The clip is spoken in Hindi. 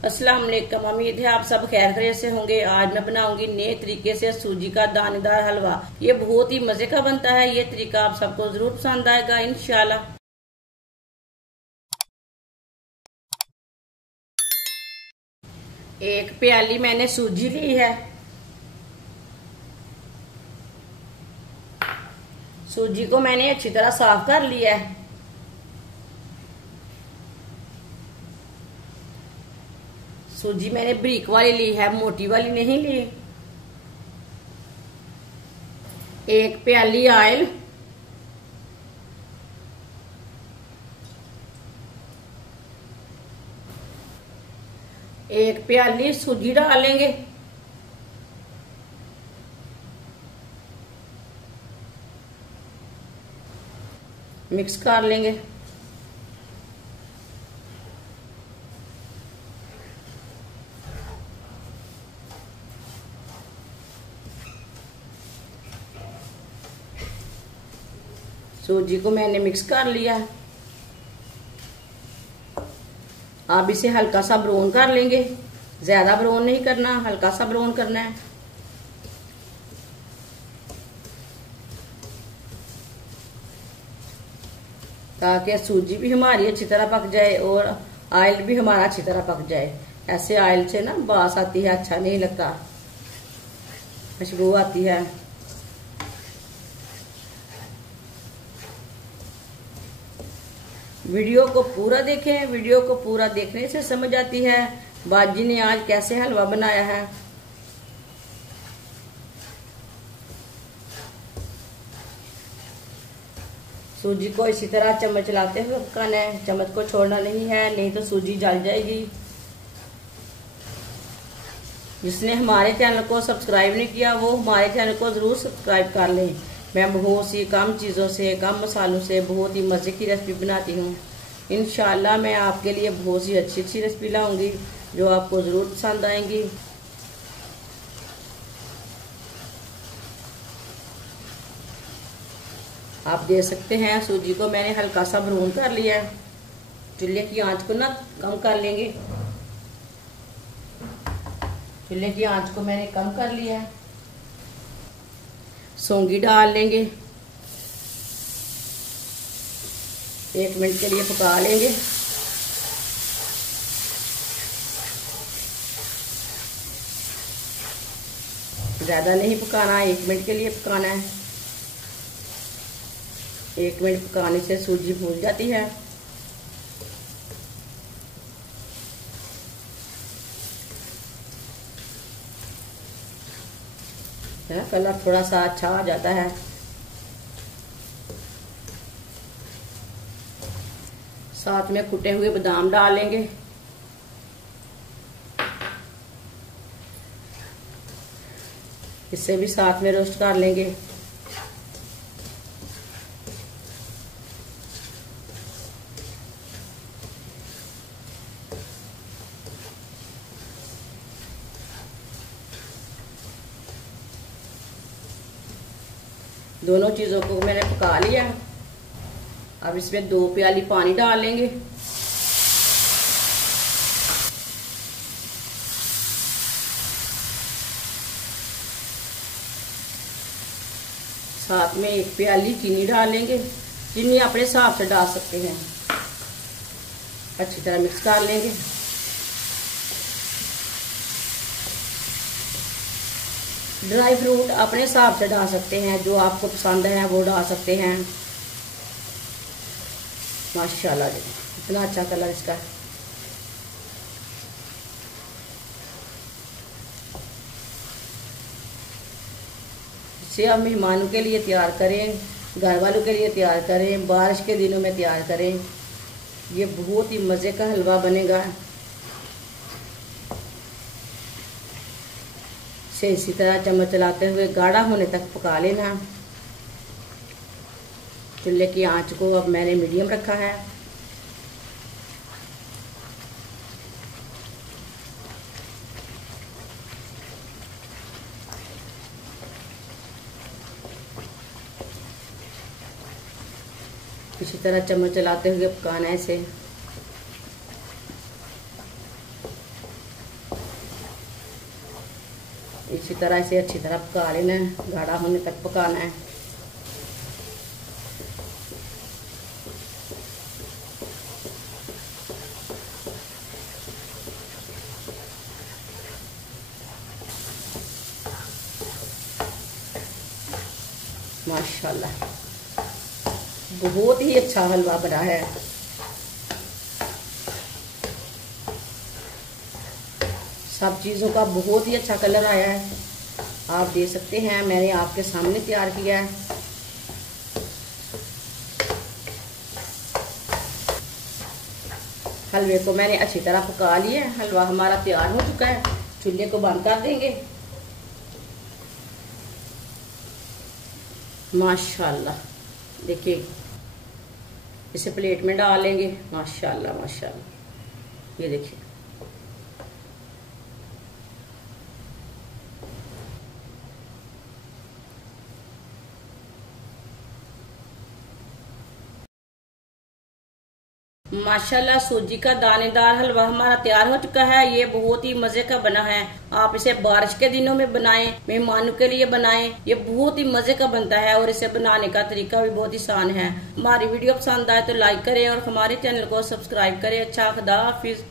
अस्सलाम वालेकुम। उम्मीद है आप सब खैर खैरियत से होंगे। आज मैं बनाऊंगी नए तरीके से सूजी का दानेदार हलवा। ये बहुत ही मजे का बनता है। ये तरीका आप सबको जरूर पसंद आएगा इंशाल्लाह। एक प्याली मैंने सूजी ली है। सूजी को मैंने अच्छी तरह साफ कर लिया है। सूजी मैंने ब्रिक वाली ली है, मोटी वाली नहीं ली। एक प्याली ऑयल, एक प्याली सूजी डालेंगे। मिक्स कर लेंगे। सूजी को मैंने मिक्स कर लिया। अब इसे हल्का सा ब्राउन कर लेंगे। ज्यादा ब्राउन नहीं करना, हल्का सा ब्राउन करना है। ताकि सूजी भी हमारी अच्छी तरह पक जाए और ऑयल भी हमारा अच्छी तरह पक जाए। ऐसे ऑयल से ना बास आती है, अच्छा नहीं लगता, खुशबू आती है। वीडियो को पूरा देखें। वीडियो को पूरा देखने से समझ आती है बाजी ने आज कैसे हलवा बनाया है। सूजी को इसी तरह चम्मच चलाते हुए पकाना है। चम्मच को छोड़ना नहीं है, नहीं तो सूजी जल जाएगी। जिसने हमारे चैनल को सब्सक्राइब नहीं किया वो हमारे चैनल को जरूर सब्सक्राइब कर लें। मैं बहुत सी कम चीज़ों से, कम मसालों से बहुत ही मज़े की रेसिपी बनाती हूँ। इंशाल्लाह मैं आपके लिए बहुत सी अच्छी अच्छी रेसिपी लाऊंगी जो आपको ज़रूर पसंद आएंगी। आप देख सकते हैं सूजी को मैंने हल्का सा भून कर लिया है। चूल्हे की आंच को ना कम कर लेंगे। चूल्हे की आंच को मैंने कम कर लिया है। सौंगी डाल लेंगे। 1 मिनट के लिए पका लेंगे। ज्यादा नहीं पकाना, 1 मिनट के लिए पकाना है। 1 मिनट पकाने से सूजी फूल जाती है। कलर थोड़ा सा अच्छा आ जाता है। साथ में कुटे हुए बादाम डालेंगे। इससे भी साथ में रोस्ट कर लेंगे। दोनों चीजों को मैंने पका लिया। अब इसमें 2 प्याली पानी डाल लेंगे। साथ में 1 प्याली चीनी डाल लेंगे। चीनी अपने हिसाब से डाल सकते हैं। अच्छी तरह मिक्स कर लेंगे। ड्राई फ्रूट अपने हिसाब से डाल सकते हैं, जो आपको पसंद है वो डाल सकते हैं। माशाल्लाह इतना अच्छा कलर इसका है। इसे आप मेहमानों के लिए तैयार करें, घर वालों के लिए तैयार करें, बारिश के दिनों में तैयार करें। ये बहुत ही मज़े का हलवा बनेगा। से इसी तरह चम्मच चलाते हुए गाढ़ा होने तक पका लेना। चूल्हे की आंच को अब मैंने मीडियम रखा है। इसी तरह चम्मच चलाते हुए पकाना है इसे। इसी तरह इसे अच्छी तरह पका लेना है, गाढ़ा होने तक पकाना है। माशाल्लाह बहुत ही अच्छा हलवा बना है। सब चीज़ों का बहुत ही अच्छा कलर आया है, आप देख सकते हैं। मैंने आपके सामने तैयार किया है। हलवे को मैंने अच्छी तरह पका लिया है। हलवा हमारा तैयार हो चुका है। चूल्हे को बंद कर देंगे। माशाल्लाह देखिए, इसे प्लेट में डाल लेंगे। माशाल्लाह माशाल्लाह, ये देखिए। माशाल्लाह सूजी का दानेदार हलवा हमारा तैयार हो चुका है। ये बहुत ही मजे का बना है। आप इसे बारिश के दिनों में बनाएं, मेहमानों के लिए बनाएं। ये बहुत ही मजे का बनता है और इसे बनाने का तरीका भी बहुत ही आसान है। हमारी वीडियो पसंद आए तो लाइक करें और हमारे चैनल को सब्सक्राइब करें। अच्छा, खुदा हाफिज।